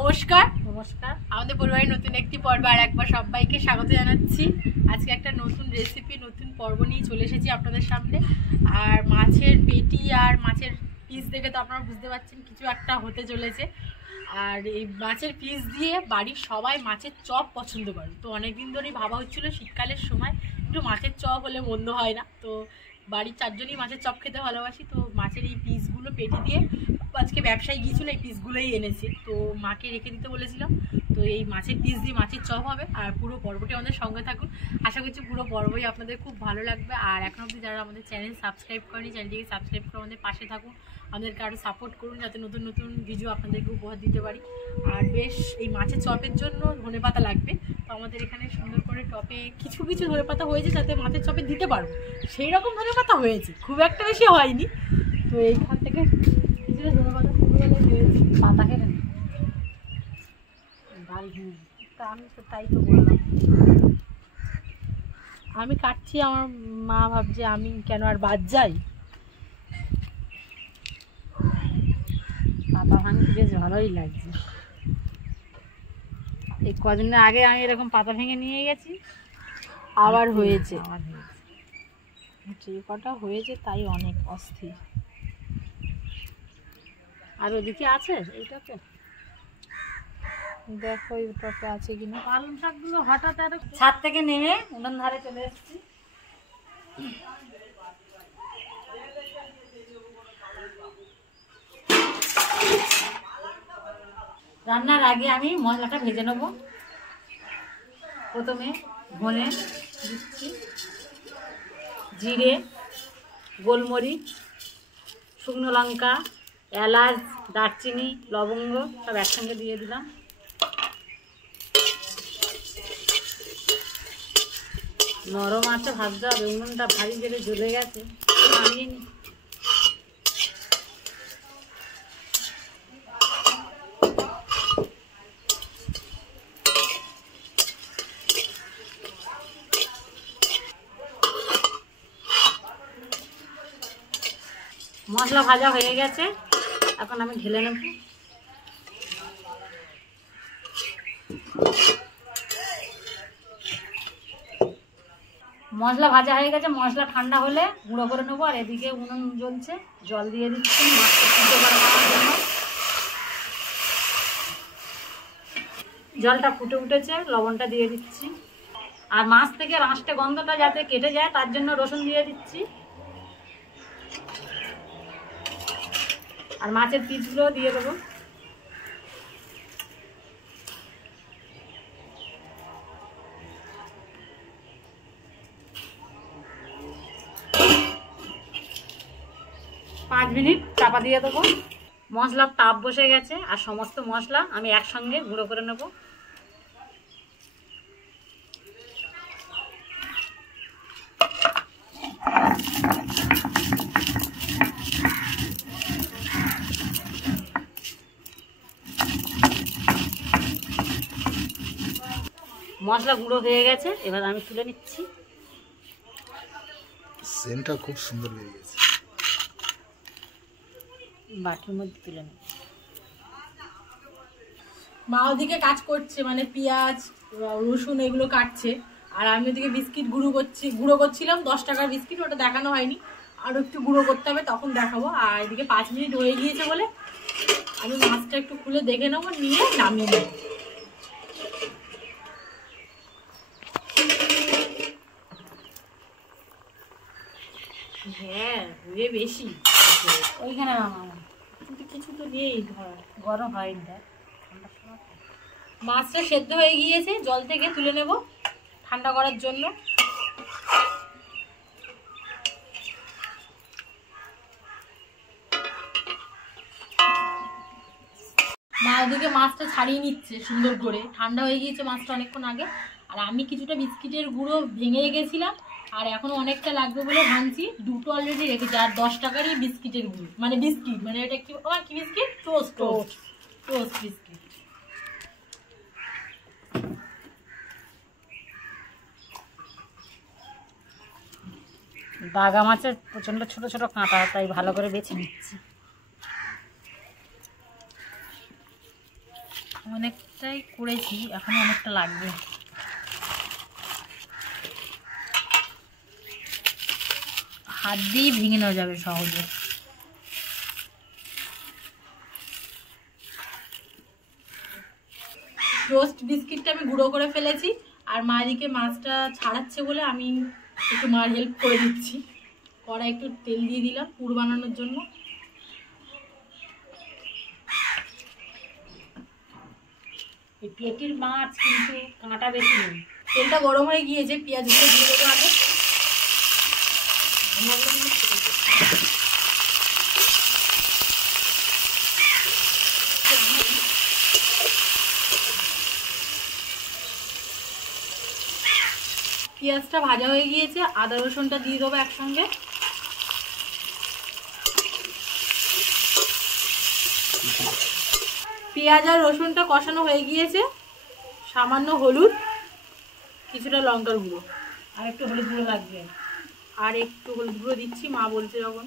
নমস্কার আমাদের পরিবারের নতুন একটি পর্বে আর একবার সবাইকে স্বাগত জানাচ্ছি। আজকে একটা নতুন রেসিপি নতুন পর্ব নিয়ে চলে এসেছি আপনাদের সামনে। আর মাছের পেটি আর মাছের পিস দেখে তো আপনারা বুঝতে পারছেন কিছু একটা হতে চলেছে। আর এই মাছের পিস দিয়ে বাড়ির সবাই মাছের চপ পছন্দ করে। তো অনেকদিন ধরেই ভাবা হচ্ছিল শীতকালের সময় একটু মাছের চপ হলে মন্দ হয় না। তো বাড়ির চারজনই মাছের চপ খেতে ভালোবাসি। তো মাছের এই পিসগুলো পেটি দিয়ে আজকে ব্যবসায়ী গিয়েছিল, এই পিসগুলোই এনেছে। তো মাকে রেখে দিতে বলেছিলাম। তো এই মাছের পিস দিয়ে মাছের চপ হবে। আর পুরো পর্বটি আমাদের সঙ্গে থাকুন, আশা করছি পুরো পর্বই আপনাদের খুব ভালো লাগবে। আর এখন অবধি যারা আমাদের চ্যানেল সাবস্ক্রাইব করেনি, চ্যানেলটিকে সাবস্ক্রাইব করে আমাদের পাশে থাকুন, আমাদেরকে আরও সাপোর্ট করুন যাতে নতুন নতুন ভিডিও আপনাদেরকে উপহার দিতে পারি। আর বেশ এই মাছের চপের জন্য ধনেপাতা লাগবে। তো আমাদের এখানে সুন্দর করে টপে কিছু কিছু ধনেপাতা হয়েছে যাতে মাছের চপে দিতে পারবো, সেই রকম ধনেপাতা হয়েছে, খুব একটা বেশি হয়নি। তো এইখান থেকে কিছুটা ধনেপাতা ফুলবেলা হয়েছে, পাতা কেটে আমি তো তাই তো বললাম। আমি কাটছি, আমার মা ভাবছে আমি কেন আর বাদ যাই। পাতা ভাঙতে বেশ ভালোই লাগছে। এই কদিন আগে আমি এরকম পাতা ভেঙে নিয়ে গেছি, আবার হয়েছে। যে কটা হয়েছে তাই অনেক অস্থির। আর ওদিকে আছে এইটাতে দেখো, এইটাতে আছে কিনা। পালং শাকগুলো হঠাৎ আর ছাদ থেকে নেমে উনান ধারে চলে এসেছি। রান্নার আগে আমি মশলাটা ভেজে নেব। প্রথমে ধনে দিচ্ছি, জিরে, গোলমরিচ, শুকনো লঙ্কা, এলাচ, দারচিনি, লবঙ্গ সব একসঙ্গে দিয়ে দিলাম। নরম আছে ভাজতে হবে, উনুনটা ভারী জেলে জ্বলে গেছে, নামিয়ে নি। মশলা ভাজা হয়ে গেছে, এখন আমি ঢেলে নেব। মশলা ভাজা হয়ে গেছে, মশলা ঠান্ডা হলে গুঁড়ো করে নেবো। আর এদিকে উনুন জ্বলছে, জল দিয়ে দিচ্ছি মাছটা সিদ্ধ করার জন্য। জলটা ফুটে উঠেছে, লবণটা দিয়ে দিচ্ছি। আর মাছ থেকে রাঁশটে গন্ধটা যাতে কেটে যায় তার জন্য রসুন দিয়ে দিচ্ছি। আর মাছের পিসগুলো দিয়ে দেবো। পাঁচ মিনিট চাপা দিয়ে দেবো। মশলার তাপ বসে গেছে, আর সমস্ত মশলা আমি একসঙ্গে গুঁড়ো করে নেব। মশলা গুঁড়ো হয়ে গেছে, এবার আমি তুলে নিচ্ছি। সেন্টটা খুব সুন্দর বেরিয়েছে। বাটির মধ্যে তুলে নিচ্ছি। মা ওদিকে কাজ করছে, মানে পেঁয়াজ রসুন এগুলো কাটছে, আর আমি ওদিকে বিস্কিট গুঁড়ো করছিলাম। 10 টাকার বিস্কিট, ওটা দেখানো হয়নি, আরও একটু গুঁড়ো করতে হবে, তখন দেখাবো। আর এদিকে 5 মিনিট হয়ে গিয়েছে বলে আমি মাছটা একটু খুলে দেখে নেবো, নিয়ে নামিয়ে নেব। হ্যাঁ ধুয়ে বেশি ওইখানে কিন্তু কিছু তো নেই, গরম হয়নি। মাছটা সেদ্ধ হয়ে গিয়েছে, জল থেকে তুলে নেব ঠান্ডা করার জন্য। মা ওদিকে মাছটা ছাড়িয়ে নিচ্ছে সুন্দর করে, ঠান্ডা হয়ে গিয়েছে মাছটা অনেকক্ষণ আগে। আর আমি কিছুটা বিস্কিটের গুঁড়ো ভেঙে রেখেছিলাম, আর এখন অনেকটা লাগবে বলে ভাঙছি। দুটো অলরেডি রেখেছি। আর 10 টাকারই বিস্কিটের গুঁড়ো, মানে বিস্কিট, মানে এটা কি কি বিস্কিট? Toast biscuit. দাগা মাছের প্রচণ্ড ছোট ছোট কাঁটা, তাই ভালো করে বেছে নিচ্ছি। অনেকটাই করেছি, এখন অনেকটা লাগবে। হাত দিয়ে ভেঙে নেওয়া যাবে সহজে। রোস্ট বিস্কিটটা আমি গুঁড়ো করে ফেলেছি, আর মা এদিকে মাছটা ছাড়াচ্ছে বলে আমি একটু মার হেল্প করে দিচ্ছি। কড়াই একটু তেল দিয়ে দিলাম পুর বানানোর জন্য। এই পেটির মাছ কিন্তু কাঁটা বেশি নেই। তেলটা গরম হয়ে গিয়েছে, পেঁয়াজগুলো দিয়ে দেবো আগে। পেঁয়াজটা ভাজা হয়ে গিয়েছে, আদা রসুনটা দিয়ে দেবো একসঙ্গে। পেঁয়াজ আর রসুনটা কষানো হয়ে গিয়েছে, সামান্য হলুদ, কিছুটা লঙ্কার গুঁড়ো, আর একটু হলুদ গুঁড়ো লাগবে। আর একটু হলুদ গুঁড়ো দিচ্ছি, মা বলছে যখন।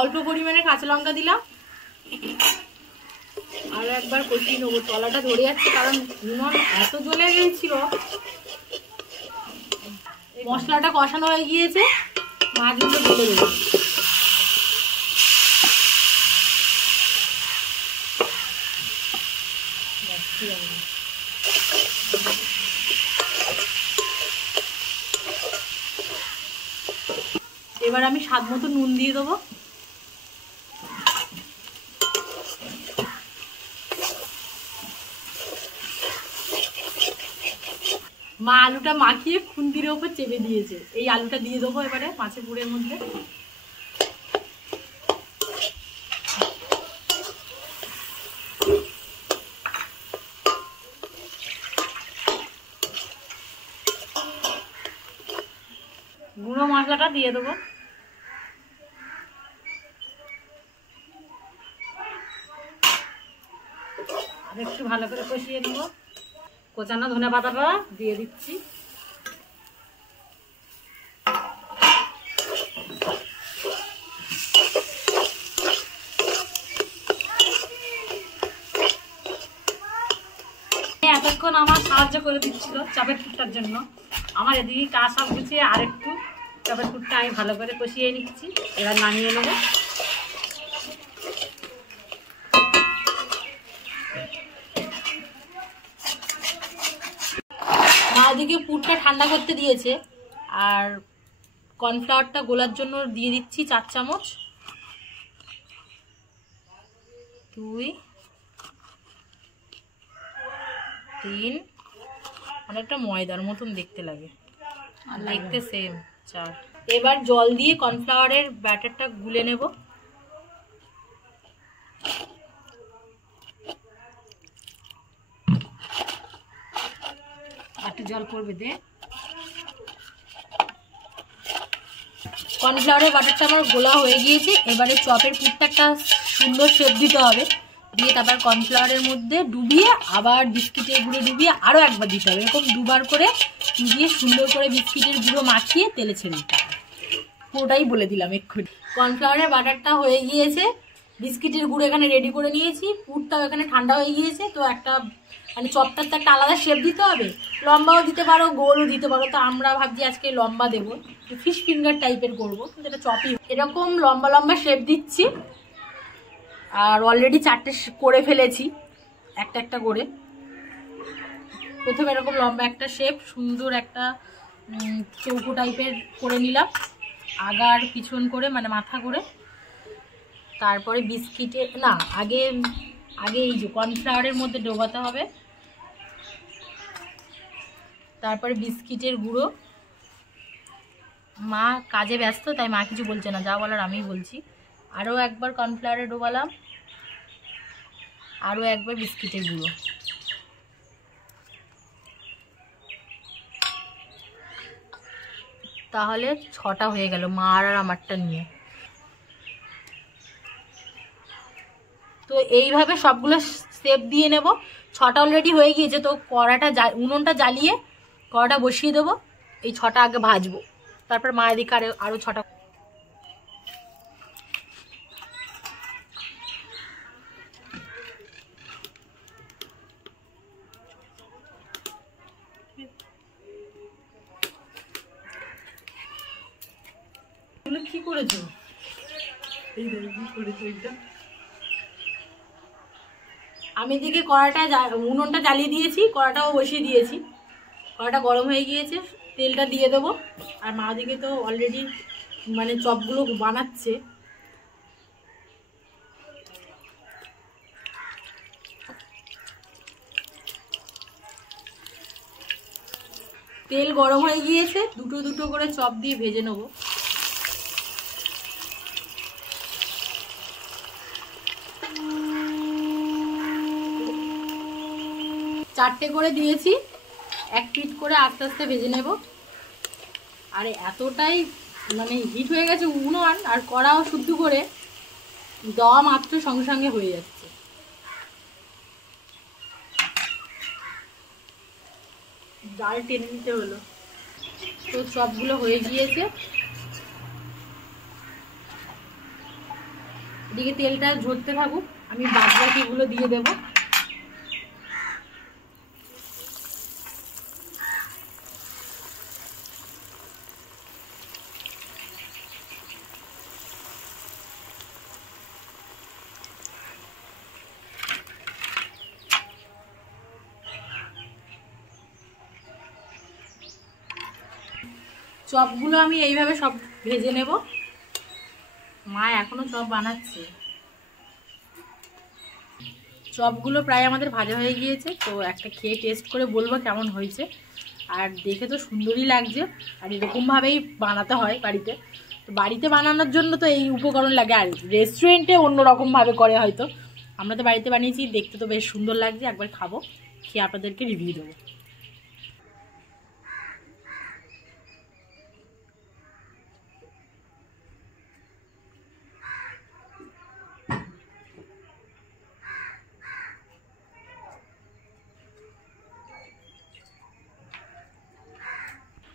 অল্প পরিমাণে কাঁচা লঙ্কা দিলাম, আর একবার কষিয়ে নেবো। তলাটা ধরে যাচ্ছে কারণ নুন এত জ্বলে গিয়েছিল। মশলাটা কষানো হয়ে গিয়েছে, মাছগুলো ঢেলে দেবো। এবার আমি স্বাদ মতো নুন দিয়ে দেবো। মা আলুটা মাখিয়ে খুন্তির ওপর চেপে দিয়েছে। এই আলুটা দিয়ে দেবো এবারে মাছের পুরের মধ্যে। গুঁড়ো মশলাটা দিয়ে দেবো। আর একটু ভালো করে কষিয়ে নেবো। কোচানো ধনে পাতাটা দিয়ে দিচ্ছি। এতক্ষণ আমার সাহায্য করে দিচ্ছিল চাপের ফুটটার জন্য। আমার এদিকে কাজ সব গুছিয়ে আরেকটু চাপের ফুটটা আমি ভালো করে কষিয়ে নিচ্ছি। এবার নামিয়ে নেবো। মা ওদিকে পুরটা ঠান্ডা করতে দিয়েছে, আর কর্নফ্লাওয়ারটা গোলার জন্য দিয়ে দিচ্ছি 4 চামচ। 2 3, অনেকটা ময়দার মতন দেখতে লাগে, আর দেখতে সেম 4। এবার জল দিয়ে কর্নফ্লাওয়ারের ব্যাটারটা গুলে নেব। একটু জল পড়বে দে। কর্নফ্লাওয়ারের ব্যাটারটা আমার গোলা হয়ে গিয়েছে। এবারে চপের পুরটা একটা সুন্দর শেপ দিতে হবে, দিয়ে তারপর কর্নফ্লাওয়ারের মধ্যে ডুবিয়ে আবার বিস্কিটের গুঁড়ো ডুবিয়ে আরও একবার দিতে হবে। এরকম দুবার করে ডুবিয়ে সুন্দর করে বিস্কিটের গুঁড়ো মাখিয়ে তেলে ছেড়ে দিতে হবে। পুরোটাই বলে দিলাম এক্ষুনি। কর্নফ্লাওয়ারের বাটারটা হয়ে গিয়েছে, বিস্কিটের গুঁড়ো এখানে রেডি করে নিয়েছি, পুরটাও এখানে ঠান্ডা হয়ে গিয়েছে। তো একটা মানে চপটার তো একটা আলাদা শেপ দিতে হবে, লম্বাও দিতে পারো গোলও দিতে পারো। তো আমরা ভাবছি আজকে লম্বা দেবো, ফিশ ফিঙ্গার টাইপের করবো, কিন্তু এটা চপই। এরকম লম্বা লম্বা শেপ দিচ্ছি, আর অলরেডি 4টে করে ফেলেছি একটা একটা করে। প্রথমে এরকম লম্বা একটা শেপ সুন্দর একটা চৌকো টাইপের করে নিলাম, আগার পিছন করে মানে মাথা করে। তারপরে বিস্কিটে না আগে এই যে কর্নফ্লাওয়ারের মধ্যে ডোবাতে হবে, তারপরে বিস্কিটের গুঁড়ো। মা কাজে ব্যস্ত তাই মা কিছু বলছে না, যা বলার আমিই বলছি। আরও একবার কর্নফ্লাওয়ারে ডোবালাম, আরও একবার বিস্কিটের গুঁড়ো। তাহলে 6টা হয়ে গেল মার আর আমারটা নিয়ে। তো এইভাবে সবগুলো শেপ দিয়ে নেব। 6টা অলরেডি হয়ে গিয়েছে, তো উনুনটা জ্বালিয়ে কড়াটা বসিয়ে দেবো। এই 6টা আগে ভাজবো, তারপর মা এদিকে আরও 6টা। করেছো? এই দেখো কি করেছো এটা। আমি এদিকে উনুনটা জ্বালিয়ে দিয়েছি, কড়াটাও বসিয়ে দিয়েছি। কড়াটা গরম হয়ে গিয়েছে, তেলটা দিয়ে দেবো। আর মা দিকে তো অলরেডি মানে চপগুলো বানাচ্ছে। তেল গরম হয়ে গিয়েছে, দুটো দুটো করে চপ দিয়ে ভেজে নেব। চারটে করে দিয়েছি, এক পিঠ করে আস্তে আস্তে ভেজে নেব। আর এতটাই মানে হিট হয়ে গেছে উনুন আর কড়াও শুদ্ধ করে দেওয়া মাত্র সঙ্গে সঙ্গে হয়ে যাচ্ছে। জাল টেনে নিতে হলো। তো চপগুলো হয়ে গিয়েছে, এদিকে তেলটা ঝরতে থাকুক, আমি বাদবাকিগুলো দিয়ে দেবো। চপগুলো আমি এইভাবে সব ভেজে নেব। মা এখনো চপ বানাচ্ছে। চপগুলো প্রায় আমাদের ভাজা হয়ে গিয়েছে, তো একটা খেয়ে টেস্ট করে বলবো কেমন হয়েছে। আর দেখে তো সুন্দরই লাগছে, আর এরকমভাবেই বানাতে হয় বাড়িতে। তো বাড়িতে বানানোর জন্য তো এই উপকরণ লাগে, আর রেস্টুরেন্টে অন্যরকমভাবে করে হয়তো। আমরা তো বাড়িতে বানিয়েছি, দেখতে তো বেশ সুন্দর লাগছে। একবার খাবো, খেয়ে আপনাদেরকে রিভিউ দেবো।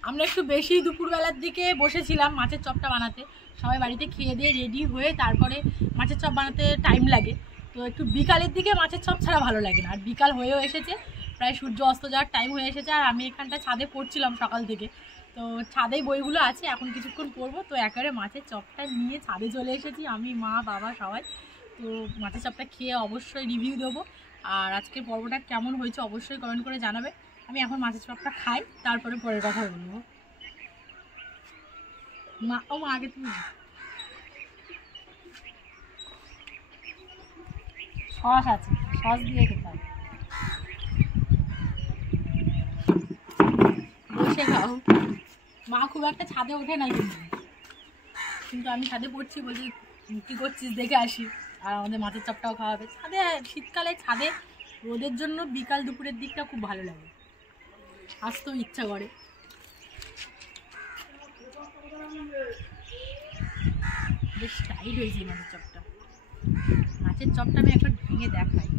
আমরা একটু বেশি দুপুরবেলার দিকে বসেছিলাম মাছের চপটা বানাতে। সবাই বাড়িতে খেয়ে দিয়ে রেডি হয়ে তারপরে মাছের চপ বানাতে টাইম লাগে। তো একটু বিকালের দিকে মাছের চপ ছাড়া ভালো লাগে না। আর বিকাল হয়েও এসেছে, প্রায় সূর্য অস্ত যাওয়ার টাইম হয়ে এসেছে। আর আমি এখানটা ছাদে পড়ছিলাম সকাল থেকে, তো ছাদেই বইগুলো আছে, এখন কিছুক্ষণ পড়বো। তো একেবারে মাছের চপটা নিয়ে ছাদে চলে এসেছি, আমি, মা, বাবা সবাই। তো মাছের চপটা খেয়ে অবশ্যই রিভিউ দেবো। আর আজকের পর্বটা কেমন হয়েছে অবশ্যই কমেন্ট করে জানাবে। আমি এখন মাছের চপটা খাই, তারপরে পরের কথা বলবো। মা আগে তুমি সস আছে, সস দিয়ে খেতে হবে। বসে খাও। মা খুব একটা ছাদে ওঠে না, কিন্তু আমি ছাদে পড়ছি, বলছি কী করছিস দেখে আসি। আর আমাদের মাছের চপটাও খাওয়াবে। ছাদে শীতকালে ছাদে রোদের জন্য বিকাল দুপুরের দিকটা খুব ভালো লাগে, আসতেও ইচ্ছা করে। বেশ টাইট হয়েছে মাছের চপটা। মাছের চপটা আমি একবার ভেঙে দেখাই।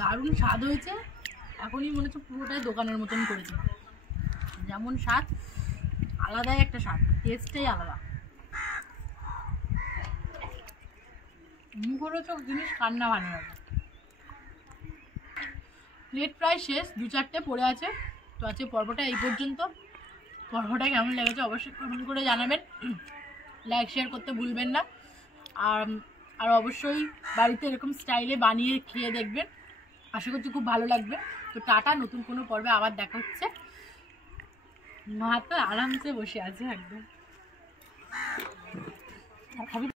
দারুণ স্বাদ হয়েছে। এখনই মনে হচ্ছে পুরোটাই দোকানের মতন করেছে। যেমন স্বাদ, আলাদাই একটা স্বাদ, টেস্টটাই আলাদা। মুখরোচক জিনিস কান্না ভালো লাগে। প্লেট প্রায় শেষ, 2-4টে পড়ে আছে। তো আজকে পর্বটা এই পর্যন্ত। পর্বটা কেমন লেগেছে অবশ্যই কমেন্ট করে জানাবেন। লাইক শেয়ার করতে ভুলবেন না। আর অবশ্যই বাড়িতে এরকম স্টাইলে বানিয়ে খেয়ে দেখবেন, আশা করছি খুব ভালো লাগবে। তো টাটা, নতুন কোনো পর্বে আবার দেখা হচ্ছে। মা তো আরামসে বসে আছে একদম।